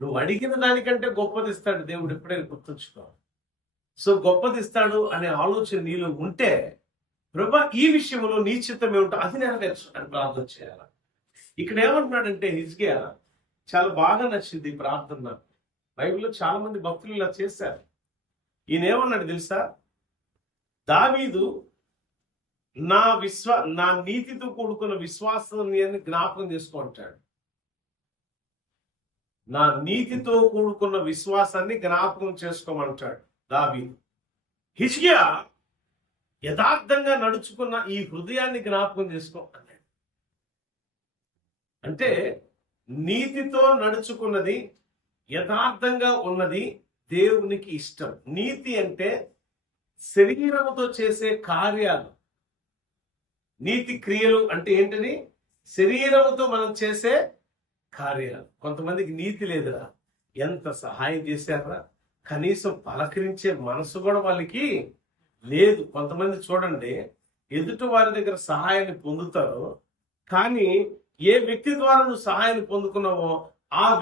నువ్వు అడిగిన దానికంటే గొప్పది ఇస్తాడు దేవుడు ఎప్పుడైనా గుర్తుంచుకో సో గొప్పది ఇస్తాడు అనే ఆలోచన నీలో ఉంటే ప్రభా ఈ విషయంలో నీ చిత్తం ఏమిటో అది నెరవేర్చు అని ప్రార్థన చేయాలి? ఇక్కడ ఏమంటున్నాడంటే హిజ్కియా చాలా బాగా నచ్చింది ఈ ప్రార్థన నాకు. బైబిల్లో చాలా మంది భక్తులు ఇలా చేశారు. ఈయన ఏమన్నాడు తెలుసా? దావీదు నా విశ్వ నా నీతితో కూడుకున్న విశ్వాసాన్ని అని జ్ఞాపకం చేసుకుంటాడు నా నీతితో కూడుకున్న విశ్వాసాన్ని జ్ఞాపకం చేసుకోమంటాడు దావీదు. హిజ్కియా యథార్థంగా నడుచుకున్న ఈ హృదయాన్ని జ్ఞాపకం చేసుకో అన్నాడు అంటే నీతితో నడుచుకున్నది యథార్థంగా ఉన్నది దేవునికి ఇష్టం. నీతి అంటే శరీరముతో చేసే కార్యాలు. నీతి క్రియలు అంటే ఏంటని? శరీరముతో మనం చేసే కార్యాలు. కొంతమందికి నీతి లేదురా. ఎంత సహాయం చేశారా కనీసం పలకరించే మనసు కూడా వాళ్ళకి లేదు. కొంతమంది చూడండి ఎదుటి వారి దగ్గర సహాయాన్ని పొందుతారు కానీ ఏ వ్యక్తి ద్వారా నువ్వు సహాయాన్ని పొందుకున్నావో ఆ